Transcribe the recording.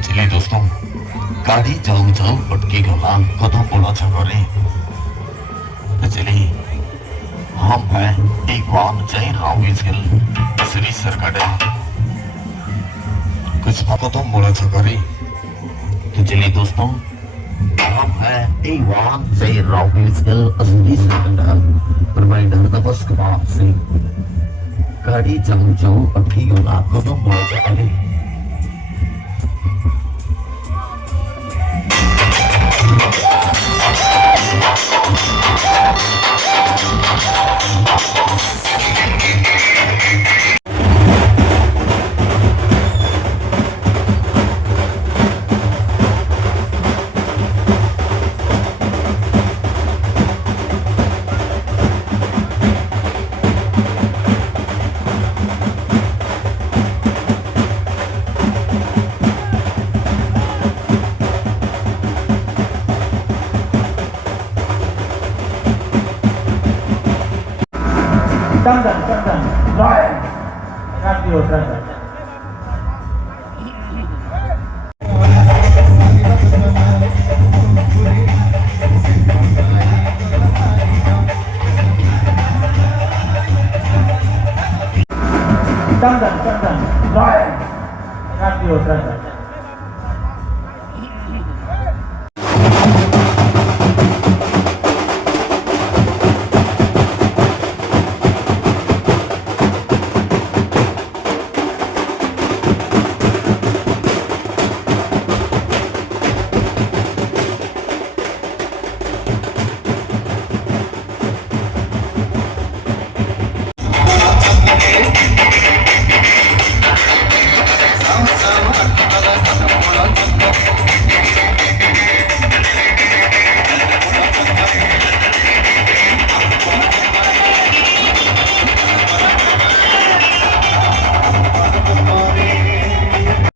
चलिए दोस्तों, गाड़ी जाऊ जाऊ अटकी गला कदम बोला करे। तो चलिए हम है एक बार जय रावीज गिल श्री सरकड़े कुछ कदम बोला करे। तो चलिए दोस्तों, हम है एक बार जय रावीज गिल श्री सरकड़े प्रोवाइडर तपस कुमार सिंह गाड़ी जाऊ जाऊ अटकी गला कदम बोला करे। Dandan, Ryan, Radio Dandan. Dandan, Ryan, Radio Dandan.